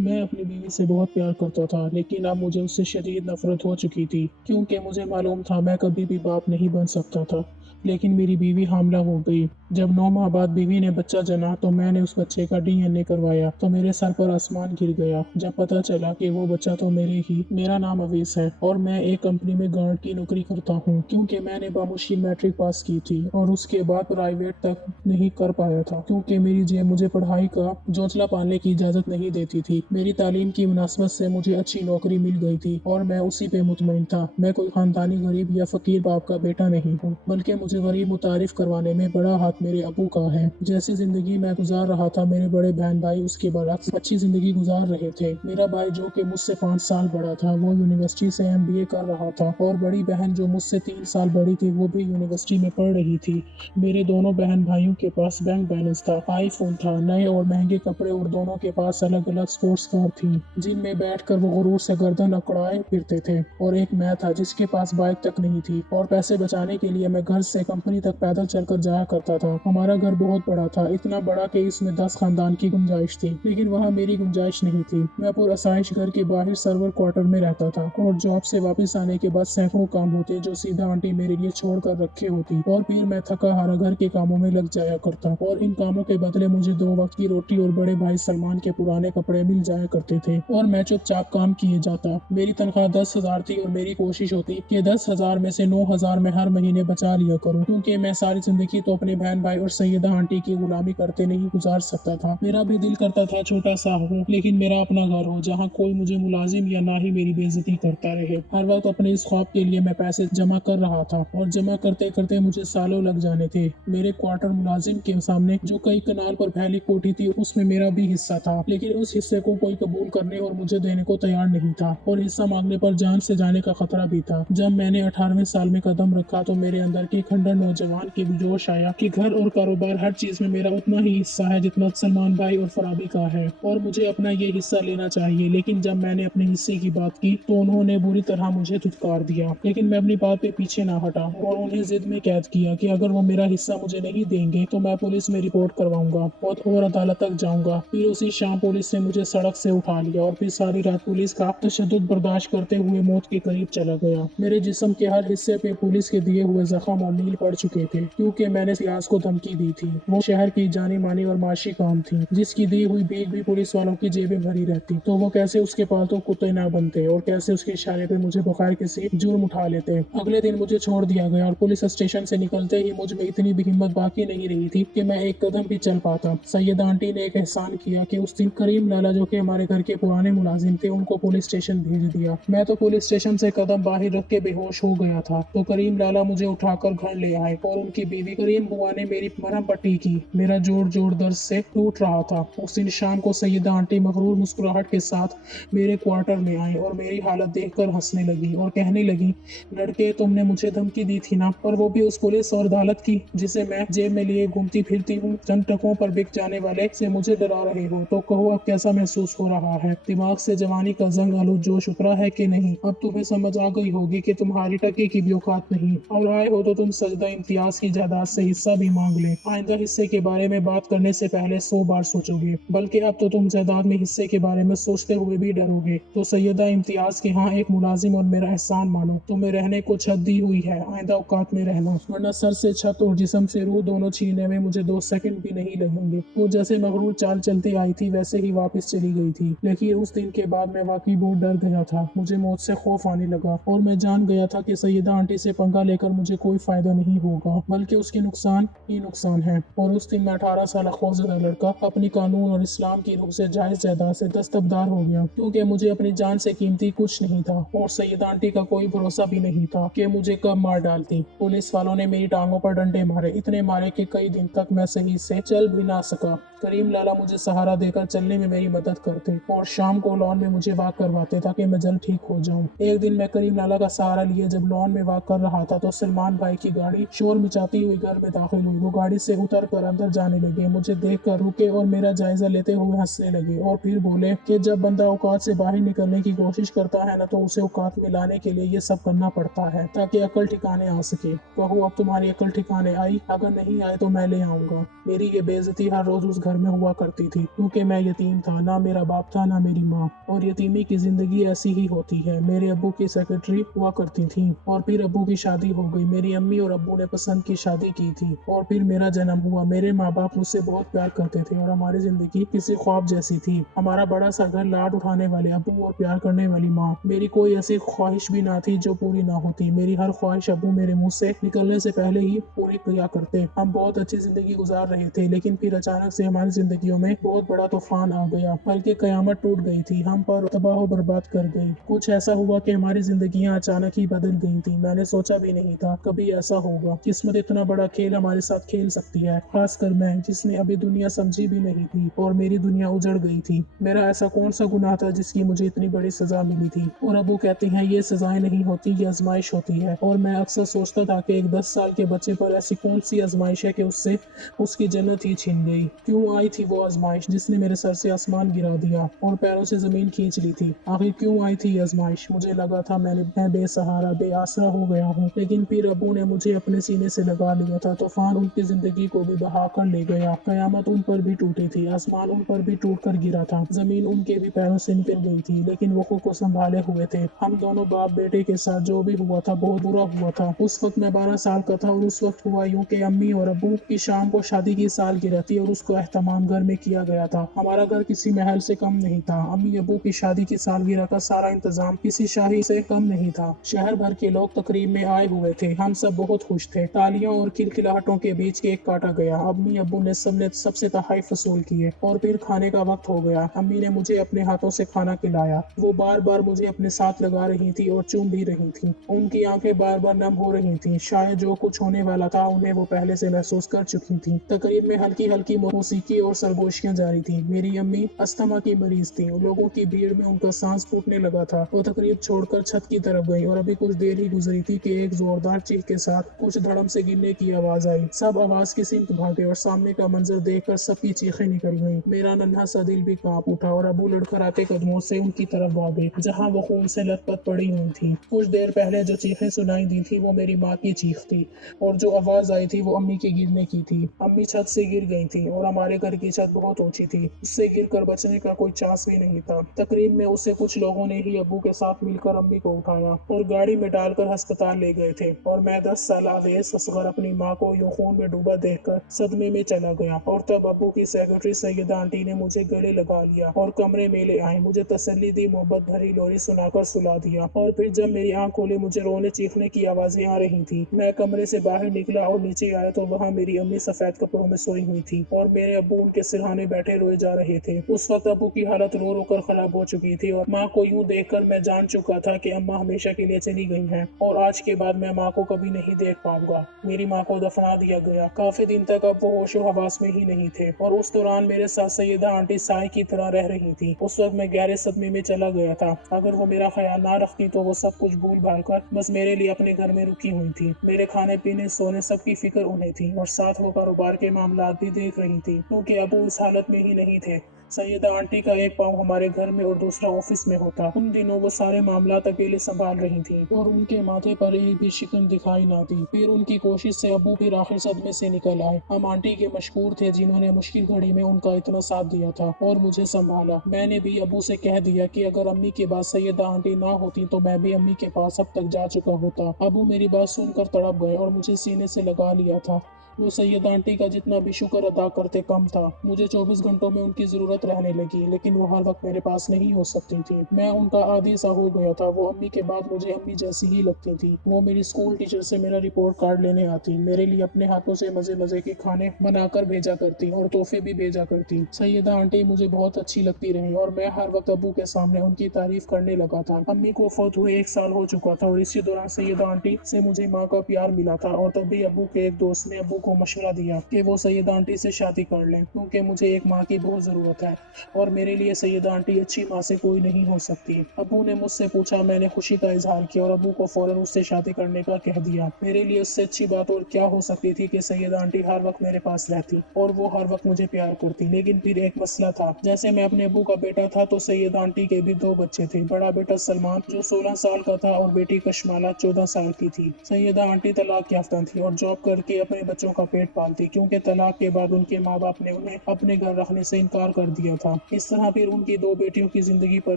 मैं अपनी बीवी से बहुत प्यार करता था, लेकिन अब मुझे उससे शदीद नफरत हो चुकी थी, क्योंकि मुझे मालूम था मैं कभी भी बाप नहीं बन सकता था। लेकिन मेरी बीवी हामला हो गई। जब 9 माह बाद बीवी ने बच्चा जना तो मैंने उस बच्चे का डीएनए करवाया तो मेरे सर पर आसमान गिर गया जब पता चला कि वो बच्चा तो मेरा नाम अवीस है और मैं एक कंपनी में गार्ड की नौकरी करता हूँ, क्योंकि मैंने बामुश्किल मैट्रिक पास की थी और उसके बाद प्राइवेट तक नहीं कर पाया था, क्योंकि मेरी जेब मुझे पढ़ाई का जोतला पालने की इजाज़त नहीं देती थी। मेरी तालीम की मुनासबत से मुझे अच्छी नौकरी मिल गई थी और मैं उसी पे मुतमईन था। मैं कोई खानदानी गरीब या फकीर बाप का बेटा नहीं हूँ, बल्कि मुझे गरीब मुतारिफ करवाने में बड़ा हाथ मेरे अबू का है। जैसी जिंदगी मैं गुजार रहा था, मेरे बड़े बहन भाई उसके बरक्स अच्छी जिंदगी गुजार रहे थे। मेरा भाई जो कि मुझसे 5 साल बड़ा था वो यूनिवर्सिटी से एमबीए कर रहा था और बड़ी बहन जो मुझसे 3 साल बड़ी थी वो भी यूनिवर्सिटी में पढ़ रही थी। मेरे दोनों बहन भाइयों के पास बैंक बैलेंस था, आईफोन था, नए और महंगे कपड़े और दोनों के पास अलग अलग स्पोर्ट्स कार थी जिनमें बैठकर वो गुरूर से गर्दन अकड़ाए फिरते थे। और एक मैं था जिसके पास बाइक तक नहीं थी और पैसे बचाने के लिए मैं घर से कंपनी तक पैदल चलकर जाया करता था। हमारा घर बहुत बड़ा था, इतना बड़ा कि इसमें 10 खानदान की गुंजाइश थी, लेकिन वहाँ मेरी गुंजाइश नहीं थी। मैं पुरआसाइश घर के बाहर सर्वर क्वार्टर में रहता था और जॉब से वापस आने के बाद सैकड़ों काम होते जो सीधा आंटी मेरे लिए छोड़ कर रखे होती और फिर मैं थका हारा घर के कामों में लग जाया करता और इन कामों के बदले मुझे 2 वक्त की रोटी और बड़े भाई सलमान के पुराने कपड़े मिल जाया करते थे और मैं चुपचाप काम किए जाता। मेरी तनख्वाह 10,000 थी और मेरी कोशिश होती कि 10,000 में से 9,000 मैं हर महीने बचा लिया करूं, क्योंकि मैं सारी जिंदगी तो अपने बहन भाई और सैयदा आंटी की गुलामी करते नहीं गुजार सकता था। मेरा भी दिल करता था छोटा सा हो लेकिन मेरा अपना घर हो जहाँ कोई मुझे मुलाजिम या ना ही मेरी बेइज्जती करता रहे। हर वक्त अपने इस ख्वाब के लिए मैं पैसे जमा कर रहा था और जमा करते करते मुझे सालों लग जाने थे। मेरे क्वार्टर मुलाजिम के सामने जो कई कनाल पर फैली कोठी थी उसमें मेरा भी हिस्सा था, लेकिन उस हिस्से को कोई कबूल करने और मुझे देने को तैयार नहीं था और हिस्सा मांगने पर जान से जाने का खतरा भी था। जब मैंने 18वें साल में कदम रखा तो मेरे अंदर के खंडर नौजवान की जोश आया कि घर और कारोबार हर चीज में मेरा उतना ही हिस्सा है जितना सलमान भाई और फराबी का है और मुझे अपना ये हिस्सा लेना चाहिए। लेकिन जब मैंने अपने हिस्से की बात की तो उन्होंने बुरी तरह मुझे धुतकार दिया, लेकिन मैं अपनी बात पे पीछे ना हटा और उन्हें जिद में कैद किया कि अगर वो मेरा हिस्सा मुझे नहीं देंगे तो मैं पुलिस में रिपोर्ट करवाऊंगा और अदालत तक जाऊंगा। फिर उसी शाम पुलिस ने मुझे सड़क से उठा लिया और फिर सारी रात पुलिस का तशद्दुद बर्दाश्त करते हुए मौत के करीब चला गया। मेरे जिस्म के हर हिस्से पे पुलिस के दिए हुए जख्म और नील पड़ चुके थे, क्योंकि मैंने सियाज को धमकी दी थी। वो शहर की जानी मानी और माशी काम थी जिसकी दी हुई भीख भी पुलिस वालों की जेबें भरी रहती, तो वो कैसे उसके पालतू कुत्ते ना बनते और कैसे उसके इशारे पे मुझे बगैर किसी जुर्म उठा लेते। अगले दिन मुझे छोड़ दिया गया और पुलिस स्टेशन से निकलते ही मुझ में इतनी भी हिम्मत बाकी नहीं रही थी कि मैं एक कदम भी चल पाता। सैयदा आंटी ने एक एहसान किया कि उस दिन करीम लाला जो कि हमारे घर के पुराने मुलाजिम थे उनको पुलिस स्टेशन भेज दिया। मैं तो पुलिस स्टेशन से कदम बाहर रख के बेहोश हो गया था तो करीम लाला मुझे उठाकर घर ले आए और उनकी बीवी करीम बुआ ने मेरी मरहम पट्टी की। मेरा जोड़ जोड़ दर्द से टूट रहा था। उस दिन शाम को सैयदा आंटी मगरूर मुस्कुराहट के साथ मेरे क्वार्टर में आई और मेरी हालत देखकर हंसने लगी और कहने लगी, लड़के तुमने मुझे धमकी दी थी ना, पर वो भी उस पुलिस और अदालत की जिसे मैं जेब में लिए घूमती फिरती हूँ। चंद टकों पर बिक जाने वाले से मुझे डरा रहे हो तो कहो अब कैसा महसूस हो रहा है? दिमाग से जवानी का जंग आलू जोश उतरा है कि नहीं? अब तुम्हें समझ आ गई होगी कि तुम्हारी टके की भी औकात नहीं, और आए हो तो तुम सजदा इम्तियाज की जायदाद से हिस्सा भी मांग ले। आइंदा हिस्से के बारे में बात करने से पहले 100 बार सोचोगे, बल्कि अब तो तुम जायदाद में हिस्से के बारे में सोचते हुए भी डरोगे। तो सैयदा इम्तियाज के यहाँ एक मुलाजिम और मेरा एहसान मानो। तुम्हें रहने को छत दी हुई है, आइंदा औकात में रहना, वरना सर से छत और जिस्म से रूह दोनों छीनने में मुझे 2 सेकंड भी नहीं लगेंगे। वो जैसे मगरूर चाल चलती आई थी वैसे ही वापस चली गई थी। लेकिन उस दिन के बाद मैं वाकई बहुत डर गया था। मुझे मौत से खौफ आने लगा और मैं जान गया था कि सैयदा आंटी से पंगा लेकर मुझे कोई फायदा नहीं होगा, बल्कि उसके नुकसान ही नुकसान है। और उस दिन मैं 18 साल खौफजदा लड़का अपनी कानून और इस्लाम की रूह से जायज जायदाद से दस्तबरदार हो गया, क्योंकि मुझे अपनी जान से कीमती कुछ नहीं था और सैयदा आंटी का कोई भरोसा भी नहीं था कि मुझे कब मार डालती। पुलिस वालों ने मेरी टांगों पर डंडे मारे, इतने मारे कि कई दिन तक मैं सही से चल भी ना सका। करीम लाला मुझे सहारा देकर चलने में मेरी मदद करते और शाम को लॉन में मुझे वॉक करवाते ताकि मैं जल्द ठीक हो जाऊं। एक दिन मैं करीम लाला का सहारा लिए जब लॉन में वॉक कर रहा था तो सलमान भाई की गाड़ी शोर मचाती हुई घर में दाखिल हुई। वो गाड़ी से उतर कर अंदर जाने लगे, मुझे देखकर रुके और मेरा जायजा लेते हुए हंसने लगे और फिर बोले कि जब बंदा औकात से बाहर निकलने की कोशिश करता है ना तो उसे औकात में लाने के लिए ये सब करना पड़ता है ताकि अकल ठिकाने आ सके। कहूँ अब तुम्हारी अकल ठिकाने आई? अगर नहीं आए तो मैं ले आऊंगा। मेरी ये बेइज्जती हर रोज उस घर में हुआ करती थी, क्योंकि मैं यतीम था, ना मेरा बाप था ना मेरी माँ, और यतीमी की जिंदगी ऐसी ही होती है। मेरे अब्बू की सेक्रेटरी हुआ करती थी और फिर अब्बू की शादी हो गई। मेरी अम्मी और अब्बू ने पसंद की शादी की थी और फिर मेरा जन्म हुआ। मेरे माँ बाप मुझसे बहुत प्यार करते थे और हमारी जिंदगी किसी ख्वाब जैसी थी। हमारा बड़ा सा घर, लाड उठाने वाले अब्बू और प्यार करने वाली माँ। मेरी कोई ऐसी ख्वाहिश भी ना थी जो पूरी ना होती। मेरी हर ख्वाहिश अब्बू मेरे मुंह से निकलने से पहले ही पूरी किया करते। हम बहुत अच्छी जिंदगी गुजार रहे थे, लेकिन फिर अचानक से हमारी जिंदगियों में बहुत बड़ा तूफान आ गया, बल्कि कयामत टूट गई थी, हम पर तबाह और बर्बाद कर गई। कुछ ऐसा हुआ कि हमारी जिंदगियां अचानक ही बदल गई थी। मैंने सोचा भी नहीं था कभी ऐसा होगा। किस्मत इतना बड़ा खेल हमारे साथ खेल सकती है, खासकर मैं जिसने अभी दुनिया समझी भी नहीं थी और मेरी दुनिया उजड़ गई थी। मेरा ऐसा कौन सा गुनाह था जिसकी मुझे इतनी बड़ी सजा मिली थी? और अबू कहते हैं ये सजाएं नहीं होती, ये आजमाइश होती है। और मैं अक्सर सोचता था कि एक 10 साल के बच्चे पर ऐसी कौन सी आजमाइश है कि उससे उसकी जन्नत ही छिन गई। क्यों आई थी वो आजमाइश जिसने मेरे सर से आसमान गिरा दिया और पैरों से जमीन खींच ली थी? आखिर क्यों आई थी ये आजमाइश? मुझे लगा था मैं बेसहारा बेआसरा हो गया हूँ, लेकिन फिर अबू ने मुझे अपने सीने से लगा लिया था। तूफान उनकी जिंदगी को भी बहा कर ले गया। कयामत उन पर भी टूटी थी, आसमान उन पर भी टूट कर गिरा था, जमीन उनके भी पैरों से निकल गई थी, लेकिन वो खुद को संभाले हुए थे। हम दोनों बाप बेटे के साथ जो भी हुआ था बहुत बुरा हुआ था। उस वक्त मैं 12 साल का था और उस वक्त हुआ यूं कि अम्मी और अबू की शाम को शादी की सालगिरह थी और उसको एहतमाम घर में किया गया था। हमारा घर किसी महल से कम नहीं था। अम्मी अबू की शादी की सालगिरह का सारा इंतजाम किसी शाही से कम नहीं था। शहर भर के लोग तकरीब में आए हुए थे। हम सब बहुत खुश थे। तालियों और खिलखिलाहटों के बीच केक काटा गया। अम्मी अबू ने सबसे तोहफे वसूल किए और फिर खाने का वक्त हो गया। अम्मी ने मुझे अपने हाथों से खाना खिलाया। वो बार बार मुझे अपने साथ लगा रही थी और चूम भी रही थी। उनकी आंखें बार बार नम हो रही थी। शायद जो कुछ होने वाला था उन्हें वो पहले से महसूस कर चुकी थी। तकरीब में हल्की हल्की मौसीकी और सरगोशियां जारी थी। मेरी अम्मी अस्थमा की मरीज थी। लोगों की भीड़ में उनका सांस फूटने लगा था। वो तकरीब छोड़कर छत की तरफ गई और अभी कुछ देर ही गुजरी थी कि एक जोरदार चीख के साथ कुछ धड़म से गिरने की आवाज आई। सब आवाज की सिमत भागे और सामने का मंजर देखकर सबकी चीखें निकल गईं। मेरा नन्हा सा दिल भी कांप उठा और अबू लड़खड़ाते कदमों से उनकी तरफ भागे जहां वो खून से लथपथ पड़ी हुई थी। कुछ देर पहले जो चीखें सुनाई दी थी वो मेरी माँ की चीख थी और जो आवाज आई थी वो अम्मी के गिरने की थी। अम्मी छत से गिर गई थी और हमारे घर की छत बहुत ऊंची थी। उससे गिरकर बचने का कोई चांस भी नहीं था। तकरीब में उसे कुछ लोगों ने ही अब्बू के साथ मिलकर अम्मी को उठाया और गाड़ी में डालकर अस्पताल ले गए थे और मैं 10 साल अवैस असगर अपनी माँ को यूं खून में डूबा देखकर सदमे में चला गया। और तब अब्बू की सेक्रेटरी सैयदा आंटी ने मुझे गले लगा लिया और कमरे में ले आए। मुझे तसल्ली दी, मोहब्बत भरी लोरी सुनाकर सुला दिया और फिर जब मेरी आंख खोली मुझे रोने चीखने की आवाजें आ रही थी। मैं कमरे से बाहर निकला और नीचे आया तो वहाँ मेरी अम्मी सफेद कपड़ों में सोई हुई थी और मेरे अब्बू उनके सिरहाने बैठे रोए जा रहे थे। उस वक्त अब्बू की हालत रो रो कर खराब हो चुकी थी और माँ को यूं देखकर मैं जान चुका था कि अम्मा हमेशा के लिए चली गई हैं और आज के बाद मैं माँ को कभी नहीं देख पाऊंगा। मेरी माँ को दफना दिया गया। काफी दिन तक अब वो होशो हवास में ही नहीं थे और उस दौरान मेरे साथ सैयदा आंटी साई की तरह रह रही थी। उस वक्त मैं गहरे सदमे में चला गया था। अगर वो मेरा ख्याल ना रखती तो वो सब कुछ भूल भाल कर बस मेरे लिए अपने घर में रुकी हुई थी। मेरे खाने पीने सोने सब की फिक्र उन्हें थी और साथ वो कारोबार के मामलात भी देख रही थी क्योंकि अबू इस हालत में ही नहीं थे। सैयदा आंटी का एक पाँव हमारे घर में और दूसरा ऑफिस में होता। उन दिनों वो सारे मामलात अकेले संभाल रही थी और उनके माथे पर एक भी शिकन दिखाई ना दी। फिर उनकी कोशिश से अबू फिर आखिर सदमे से निकल आए। हम आंटी के मशहूर थे जिन्होंने मुश्किल घड़ी में उनका इतना साथ दिया था और मुझे संभाला। मैंने भी अबू से कह दिया कि अगर अम्मी के बाद सैयदा आंटी ना होती तो मैं भी अम्मी के पास अब तक जा चुका होता। अबू मेरी बात सुनकर तड़प गए और मुझे सीने से लगा लिया था। वो सैयद आंटी का जितना भी शुक्र अदा करते कम था। मुझे 24 घंटों में उनकी जरूरत रहने लगी, लेकिन वो हर वक्त मेरे पास नहीं हो सकती थी। मैं उनका आदी सा हो गया था। वो अम्मी के बाद मुझे अम्मी जैसी ही लगती थी। वो मेरी स्कूल टीचर से मेरा रिपोर्ट कार्ड लेने आती, मेरे लिए अपने हाथों से मजे मजे के खाने बनाकर भेजा करती और तोहफे भी भेजा करती। सैयदा आंटी मुझे बहुत अच्छी लगती रही और मैं हर वक्त अब्बू के सामने उनकी तारीफ करने लगा था। अम्मी को फौत हुए 1 साल हो चुका था और इसी दौरान सैयदा आंटी से मुझे माँ का प्यार मिला था और तभी अब्बू के एक दोस्त ने अब्बू को मशवरा दिया कि वो सैयदा आंटी से शादी कर लें क्योंकि मुझे एक माँ की बहुत ज़रूरत है और मेरे लिए सैयदा आंटी अच्छी माँ से कोई नहीं हो सकती। अब्बू ने मुझसे पूछा, मैंने खुशी का इजहार किया और अब्बू को फौरन उससे शादी करने का कह दिया। मेरे लिए उससे अच्छी बात और क्या हो सकती थी कि सैयदा आंटी हर वक्त मेरे पास रहती और वो हर वक्त मुझे प्यार करती। लेकिन फिर एक मसला था। जैसे मैं अपने अब्बू का बेटा था तो सैयदा आंटी के भी 2 बच्चे थे। बड़ा बेटा सलमान जो 16 साल का था और बेटी कशमाला 14 साल की थी। सैयदा आंटी तलाक याफ्ता थी और जॉब करके अपने बच्चों बच्चों का पेट पालती, क्योंकि तलाक के बाद उनके माँ बाप ने उन्हें अपने घर रखने से इनकार कर दिया था। इस तरह फिर उनकी 2 बेटियों की जिंदगी पर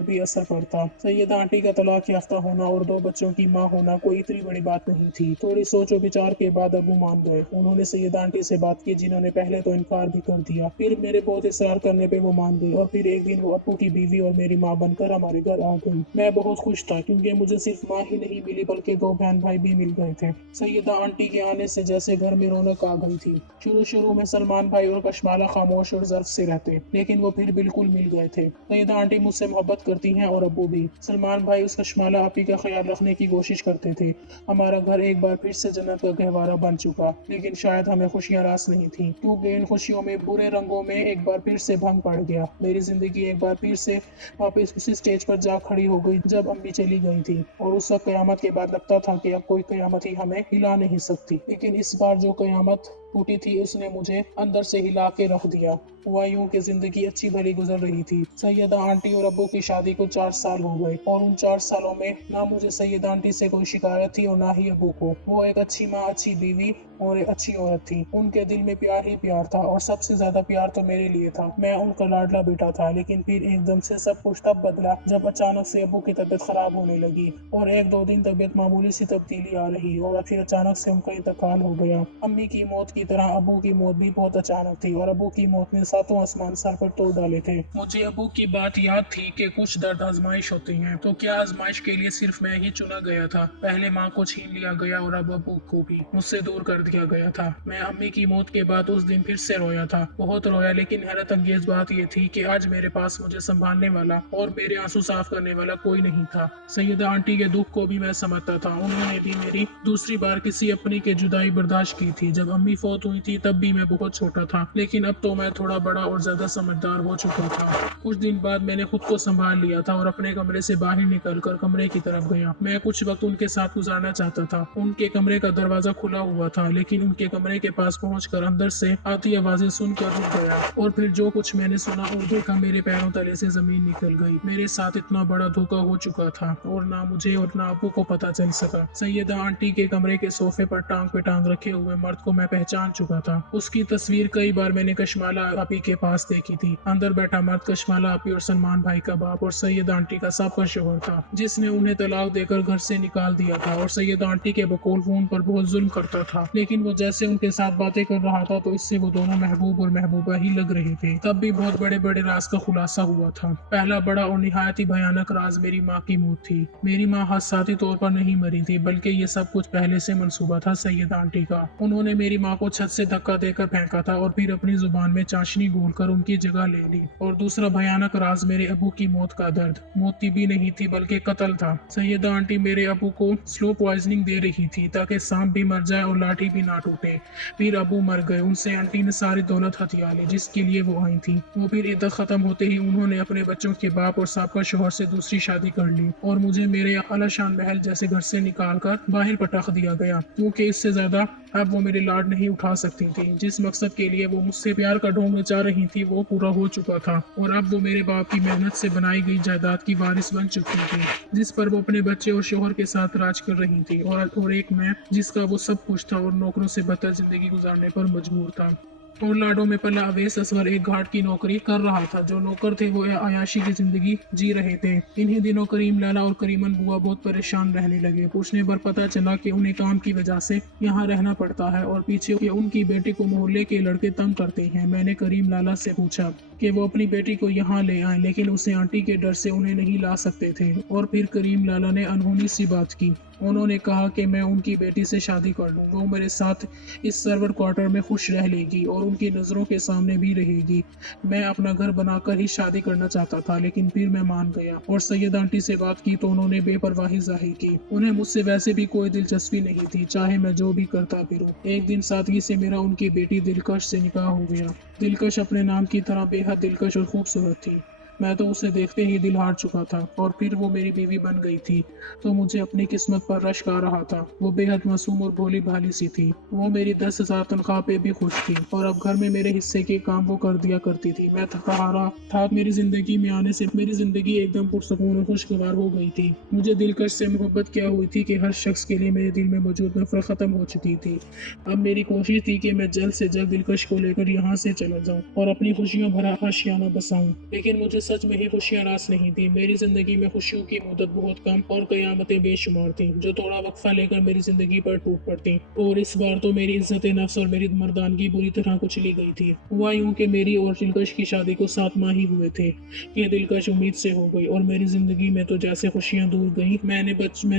भी असर पड़ता। सैयदा आंटी का तलाक याफ्ता होना और 2 बच्चों की माँ होना कोई इतनी बड़ी बात नहीं थी। थोड़ी सोचो विचार के बाद अबू मान गए। उन्होंने सैयदा आंटी से बात की, जिन्होंने पहले तो इनकार भी कर दिया, फिर मेरे बहुत इसरार करने पे वो मान गई और फिर एक दिन वो अप्पू की बीवी और मेरी माँ बनकर हमारे घर आ गई। मैं बहुत खुश था, क्योंकि मुझे सिर्फ माँ ही नहीं मिली बल्कि 2 बहन भाई भी मिल गए थे। सैयदा आंटी के आने से जैसे घर में रौनक आ गई थी। शुरू में सलमान भाई और कशमाला खामोश और ज़र्फ से रहते, लेकिन वो फिर बिल्कुल मिल गए थे। सैयदा आंटी मुझसे मोहब्बत करती हैं और अब्बू भी। सलमान भाई उस कशमाला आपी का ख्याल रखने की कोशिश करते थे। हमारा घर एक बार फिर से जन्नत का गहवारा बन चुका, लेकिन शायद हमें खुशियां रास नहीं थी, क्योंकि इन खुशियों में बुरे रंगों में एक बार फिर से भंग पड़ गया। मेरी जिंदगी एक बार फिर से वापस उसी स्टेज पर जा खड़ी हो गई जब अम्मी चली गई थी, और उस वक्त कयामत के बाद लगता था कि अब कोई कयामत ही हमें हिला नहीं सकती। लेकिन इस बार जो कयामत टूटी थी उसने मुझे अंदर से हिला के रख दिया। हुआ यूं कि जिंदगी अच्छी भली गुजर रही थी। सैयदा आंटी और अब्बू की शादी को 4 साल हो गए, और उन 4 सालों में ना मुझे सैयदा आंटी से कोई शिकायत थी और ना ही अब्बू को। वो एक अच्छी माँ, अच्छी बीवी और एक अच्छी औरत थी। उनके दिल में प्यार ही प्यार था, और सबसे ज्यादा प्यार तो मेरे लिए था। मैं उनका लाडला बेटा था। लेकिन फिर एकदम से सब कुछ तब बदला जब अचानक से अब्बू की तबीयत खराब होने लगी, और 1-2 दिन तबीयत मामूली सी तब्दीली आ रही, और फिर अचानक से उनका इंतकाल हो गया। अम्मी की मौत की तरह अब्बू की मौत भी बहुत अचानक थी, और अब्बू की मौत ने 7 आसमान सर पर तोड़ डाले थे। मुझे अब्बू की बात याद थी कि कुछ दर्द आजमाइश होती हैं, तो क्या आजमाइश के लिए सिर्फ मैं ही चुना गया था? पहले माँ को छीन लिया गया और अब अब्बू को भी मुझसे दूर कर दिया गया था। मैं अम्मी की मौत के बाद उस दिन फिर से रोया था, बहुत रोया। लेकिन हैरत अंगेज बात यह थी कि आज मेरे पास मुझे संभालने वाला और मेरे आंसू साफ करने वाला कोई नहीं था। सैयदा आंटी के दुख को भी मैं समझता था। उन्होंने भी मेरी दूसरी बार किसी अपनी की जुदाई बर्दाश्त की थी। जब अम्मी फौत हुई थी तब भी मैं बहुत छोटा था, लेकिन अब तो मैं थोड़ा बड़ा और ज्यादा समझदार हो चुका था। कुछ दिन बाद मैंने खुद को संभाल लिया था और अपने कमरे से बाहर निकलकर कमरे की तरफ गया। मैं कुछ वक्त उनके साथ गुजारना चाहता था। उनके कमरे का दरवाजा खुला हुआ था, लेकिन उनके कमरे के पास पहुंचकर अंदर से आती आवाजें सुनकर रुक गया, और फिर जो कुछ मैंने सुना और देखा, मेरे पैरों तले से जमीन निकल गई। मेरे साथ इतना बड़ा धोखा हो चुका था, और ना मुझे और ना अबू को पता चल सका। सैयदा आंटी के कमरे के सोफे पर टांग पे टांग रखे हुए मर्द को मैं पहचान चुका था। उसकी तस्वीर कई बार मैंने कशमाला आपी के पास देखी थी। अंदर बैठा मर्द कशमाला आपी और सलमान भाई का बाप और सैयदा आंटी का सबका शोहर था, जिसने उन्हें तलाक देकर घर से निकाल दिया था और सैयदा आंटी के बकौल फोन पर बहुत जुल्म करता था। लेकिन वो जैसे उनके साथ बातें कर रहा था तो इससे वो दोनों महबूब और महबूबा ही लग रहे थे। तब भी बहुत बड़े बड़े राज का खुलासा हुआ था। पहला बड़ा और निहायत ही भयानक राज मेरी माँ की मौत थी। मेरी माँ हादसाती तौर पर नहीं मरी थी, बल्कि ये सब कुछ पहले से मंसूबा था सैयदा आंटी का। उन्होंने मेरी माँ को छत से धक्का देकर फेंका था और फिर अपनी जुबान में चाशनी घोलकर उनकी जगह ले ली। और दूसरा भयानक राज मेरे अबू की मौत का दर्द। मौत भी नहीं थी बल्कि कत्ल था। सैयदा आंटी मेरे अबू को स्लो पॉइजनिंग दे रही थी ताकि सांप भी मर जाए और लाठी भी ना टूटे। फिर अबू मर गए। उनसे आंटी ने सारी दौलत हथिया ली जिसके लिए वो आई थी। वो फिर इद्दत खत्म होते ही उन्होंने अपने बच्चों के बाप और साबका शोहर से दूसरी शादी कर ली, और मुझे मेरे आलीशान महल जैसे घर से निकालकर बाहर पटक दिया गया, क्योंकि इससे ज्यादा अब वो मेरे लाड नहीं उठा सकती थी। जिस मकसद के लिए वो मुझसे प्यार का ढोंग नचा रही थी वो पूरा हो चुका था, और अब वो मेरे बाप की मेहनत से बनाई गई जायदाद की वारिस बन चुकी थी, जिस पर वो अपने बच्चे और शोहर के साथ राज कर रही थी, और एक मैं जिसका वो सब कुछ था और नौकरों से बदतर जिंदगी गुजारने पर मजबूर था। और लाडो में पला अवैस असवर एक घाट की नौकरी कर रहा था। जो नौकर थे वो अयाशी की जिंदगी जी रहे थे। इन्हीं दिनों करीम लाला और करीमन बुआ बहुत परेशान रहने लगे। पूछने पर पता चला कि उन्हें काम की वजह से यहाँ रहना पड़ता है, और पीछे कि उनकी बेटी को मोहल्ले के लड़के तंग करते हैं। मैंने करीम लाला से पूछा कि वो अपनी बेटी को यहाँ ले आए, लेकिन उसे आंटी के डर से उन्हें नहीं ला सकते थे। और फिर करीम लाला ने अनहोनी सी बात की। उन्होंने कहा कि मैं उनकी बेटी से शादी कर लूँ, वो मेरे साथ इस सर्वर क्वार्टर में खुश रह लेगी और उनकी नज़रों के सामने भी रहेगी। मैं अपना घर बनाकर ही शादी करना चाहता था, लेकिन फिर मैं मान गया और सैयद आंटी से बात की तो उन्होंने बेपरवाही जाहिर की। उन्हें मुझसे वैसे भी कोई दिलचस्पी नहीं थी, चाहे मैं जो भी करता फिरूं। एक दिन सादगी से मेरा उनकी बेटी दिलकश से निकाह हो गया। दिलकश अपने नाम की तरह बेहद दिलकश और खूबसूरत थी। मैं तो उसे देखते ही दिल हार चुका था और फिर वो मेरी बीवी बन गई थी तो मुझे अपनी किस्मत पर रश्क आ रहा था। वो बेहद मासूम और भोली भाली सी थी। वो मेरी 10,000 तनख्वाह पे भी खुश थी और अब घर में मेरे हिस्से के काम वो कर दिया करती थी। मैं थका हारा था। मेरी जिंदगी में आने से मेरी जिंदगी एकदम पुरसकून और खुशगवार हो गई थी। मुझे दिलकश से मोहब्बत क्या हुई थी कि हर शख्स के लिए मेरे दिल में मौजूद नफरत खत्म हो चुकी थी। अब मेरी कोशिश थी कि मैं जल्द से जल्द दिलकश को लेकर यहाँ से चला जाऊँ और अपनी खुशियों भरा आशियाना बसाऊं। लेकिन मुझे सच में ही खुशियां रास नहीं थी। मेरी जिंदगी में खुशियों की मुद्दत बहुत कम और कयामतें बेशुमार थी जो थोड़ा वक्फा लेकर मेरी जिंदगी पर टूट पड़ती। और इस बार तो मेरी इज्जत नफ्स और मेरी मर्दानगी बुरी तरह कुचली गई थी। हुआ यूं कि मेरी और दिलकश की शादी को 7 माह ही हुए थे कि दिलकश उम्मीद से हो गई और मेरी जिंदगी में तो जैसे खुशियां दूर गई। मैंने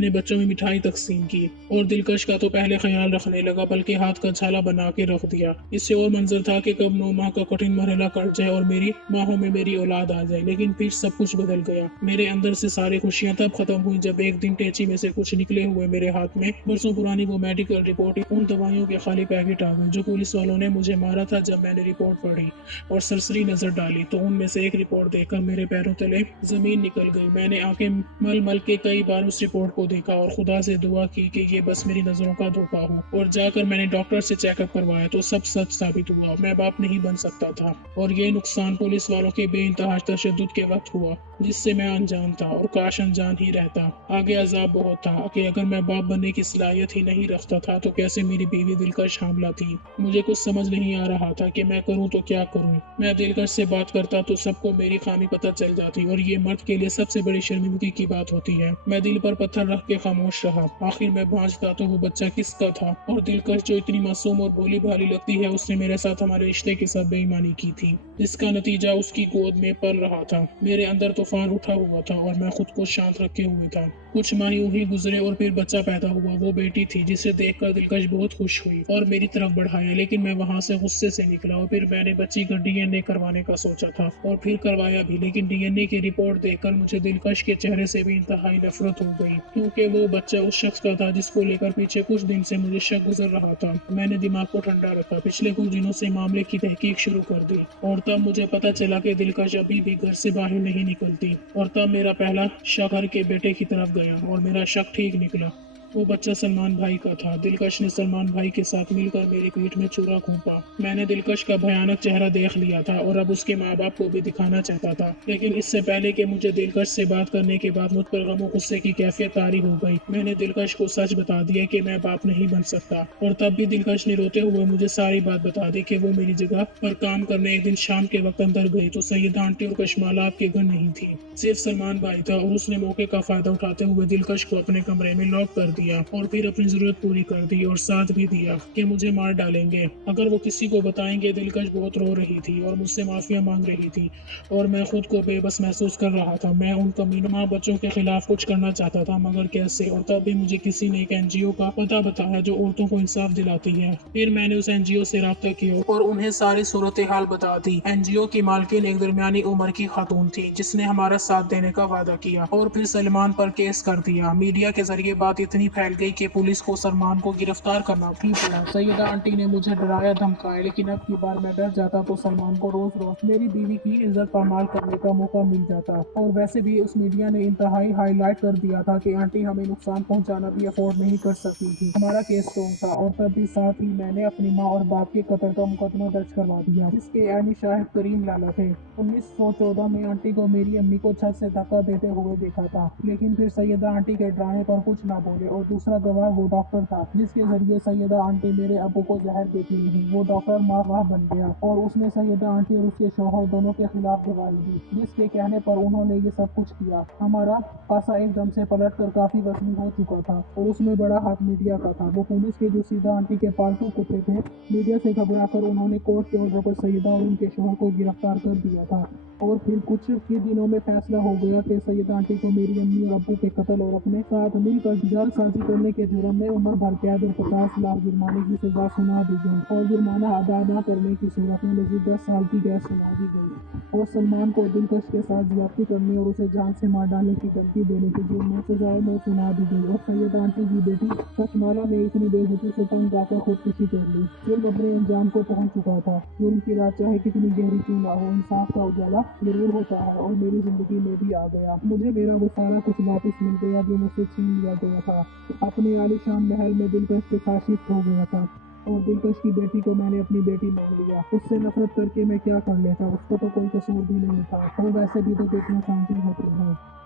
बच्चों में मिठाई तकसीम की और दिलकश का तो पहले ख्याल रखने लगा बल्कि हाथ का छाला बना के रख दिया। इससे और मंजर था कि कब 9 माह का कठिन मरहला कट जाए और मेरी बाहों में मेरी औलाद आ जाए। लेकिन फिर सब कुछ बदल गया। मेरे अंदर से सारी खुशियां तब खत्म हुई जब एक दिन टेची में से कुछ निकले हुए मेरे हाथ में बरसों पुरानी वो मेडिकल रिपोर्ट, उन दवाइयों के खाली पैकेट आ गए जो पुलिस वालों ने मुझे मारा था। जब मैंने रिपोर्ट पढ़ी और सरसरी नजर डाली तो उनमें से एक रिपोर्ट देखकर मेरे पैरों तले जमीन निकल गई। मैंने आंखें मल मल के कई बार उस रिपोर्ट को देखा और खुदा से दुआ की कि ये बस मेरी नजरों का धोखा हो। और जाकर मैंने डॉक्टर से चेकअप करवाया तो सब सच साबित हुआ। मैं बाप नहीं बन सकता था और ये नुकसान पुलिस वालों के बेइंतहा तशद्दुद के वक्त हुआ जिससे मैं अनजान था और काश अनजान ही रहता। आगे अजाब बहुत था कि अगर मैं बाप बनने की सलाहियत ही नहीं रखता था तो कैसे मेरी बीवी दिलकश हामला थी। मुझे कुछ समझ नहीं आ रहा था कि मैं करूं तो क्या करूं। मैं दिलकश से बात करता तो सबको मेरी खामी पता चल जाती और ये मर्द के लिए सबसे बड़ी शर्मिंदगी की बात होती है। मैं दिल पर पत्थर रख के खामोश रहा। आखिर मैं भांजता तो वो बच्चा किसका था। और दिलकश जो इतनी मासूम और भोली भाली लगती है उसने मेरे साथ हमारे रिश्ते के साथ बेईमानी की थी जिसका नतीजा उसकी गोद में पल रहा था। मेरे अंदर तूफान उठा हुआ था और मैं खुद को शांत रखे हुए था। कुछ माह यूं ही गुजरे और फिर बच्चा पैदा हुआ। वो बेटी थी जिसे देखकर दिलकश बहुत खुश हुई और मेरी तरफ बढ़ाया। लेकिन मैं वहां से गुस्से से निकला और फिर मैंने बच्ची का डीएनए करवाने का सोचा था और फिर करवाया भी। लेकिन डीएनए की रिपोर्ट देखकर मुझे दिलकश के चेहरे से भी इंतहाई नफरत हो गई क्योंकि वो बच्चा उस शख्स का था जिसको लेकर पीछे कुछ दिन से मुझे शक गुजर रहा था। मैंने दिमाग को ठंडा रखा, पिछले कुछ दिनों से मामले की तहकीक शुरू कर दी और तब मुझे पता चला कि दिलकश अभी भी घर से बाहर नहीं निकलती। और तब मेरा पहला शक घर के बेटे की तरफ गया और मेरा शक ठीक निकला। वो बच्चा सलमान भाई का था। दिलकश ने सलमान भाई के साथ मिलकर मेरी पीठ में छुरा घोंपा। मैंने दिलकश का भयानक चेहरा देख लिया था और अब उसके माँ बाप को भी दिखाना चाहता था। लेकिन इससे पहले कि मुझे दिलकश से बात करने के बाद मुझ पर गम गुस्से की कैफियत तारी हो गई। मैंने दिलकश को सच बता दिया कि मैं बाप नहीं बन सकता और तब भी दिलकश ने रोते हुए मुझे सारी बात बता दी कि वो मेरी जगह पर काम करने एक दिन शाम के वक्त अंदर गई तो सैयदा आंटी और कशमाला आपके घर नहीं थी, सिर्फ सलमान भाई था। और उसने मौके का फायदा उठाते हुए दिलकश को अपने कमरे में लॉक कर दिया और फिर अपनी जरूरत पूरी कर दी और साथ भी दिया कि मुझे मार डालेंगे अगर वो किसी को बताएंगे। दिलकश बहुत रो रही थी और मुझसे माफिया मांग रही थी और मैं खुद को बेबस महसूस कर रहा था। मैं उन कमीनों माँ बच्चों के खिलाफ कुछ करना चाहता था मगर कैसे। और तब भी मुझे किसी ने एक एनजीओ का पता बताया जो औरतों को इंसाफ दिलाती है। फिर मैंने उस एनजीओ से राब्ता किया और उन्हें सारी सूरत हाल बता दी। एनजीओ की मालकिन एक दरमियानी उम्र की खातून थी जिसने हमारा साथ देने का वादा किया और फिर सलमान पर केस कर दिया। मीडिया के जरिए बात इतनी फैल गई कि पुलिस को सलमान को गिरफ्तार करना भी पड़ा। सैयदा आंटी ने मुझे डराया धमकाया लेकिन अब की बार मैं डर जाता तो सलमान को रोज रोज मेरी बीवी की इज्जत पामाल करने का मौका मिल जाता। और वैसे भी उस मीडिया ने इंतहाई हाईलाइट कर दिया था कि आंटी हमें नुकसान पहुंचाना भी अफोर्ड नहीं कर सकती थी। हमारा केस स्ट्रॉन्ग था और तब भी साथ ही मैंने अपनी माँ और बाप के कत्ल का मुकदमा दर्ज करवा दिया जिसके ऐनी शाहिद करीम लाला थे। 1914 में आंटी को मेरी अम्मी को छत से धक्का देते हुए देखा था लेकिन फिर सैयदा आंटी के ड्रामे पर कुछ ना बोले। और दूसरा गवाह वो डॉक्टर था जिसके जरिए सैयदा आंटी मेरे अबू को जहर देती रही। वो डॉक्टर मारवाह बन गया और उसने सैयदा आंटी और उसके शौहर दोनों के खिलाफ गवाही दी जिसके कहने पर उन्होंने ये सब कुछ किया। हमारा पासा एकदम से पलट कर काफी वसीम हो चुका था और उसमें बड़ा हाथ मीडिया का था। वो पुलिस के जो सीधा आंटी के पालतू कुत्ते थे। मीडिया से घबराकर उन्होंने कोर्ट के ऑर्डर पर सैयदा और उनके शौहर को गिरफ्तार कर दिया था। और फिर कुछ ही दिनों में फैसला हो गया कि सैयदा आंटी को मेरी अम्मी और अब्बू के कत्ल और अपने साथ मिलकर जालसाजी بازی کرنے کے جرم میں عمر بھر قید اور 50 لاکھ جرمانے کی سزا سنا دی گئی اور جرمانہ ادا نہ کرنے کی صورت میں مزید 10 سال کی قید سنا دی گئی اور سلمان کو دلکش کے ساتھ زیادتی کرنے اور اسے جان سے مار ڈالنے کی دھمکی دینے کے جرم میں سزائے موت سنا دی گئی اور سید آنٹی کی بیٹی کشمالہ نے اتنی بے ہوتی سے تنگ آ کر خودکشی کر لی۔ جرم اپنے انجام کو پہنچ چکا تھا۔ جرم کی رات چاہے کتنی گہری کیوں نہ ہو، انصاف کا اجالا ضرور ہوتا ہے اور میری زندگی میں بھی آ گیا۔ مجھے میرا وہ سارا کچھ واپس مل گیا جو مجھ سے چھین لیا گیا تھا۔ اپنے عالی شان محل میں دلکش کے ساتھ شفٹ ہو گیا تھا اور دلکش کی بیٹی کو میں نے اپنی بیٹی مان لیا۔ اس سے نفرت کر کے میں کیا کر لیتا، اس کا تو کوئی قصور بھی نہیں تھا اور ویسے بھی تو کتنی شانتی ہوتی ہے۔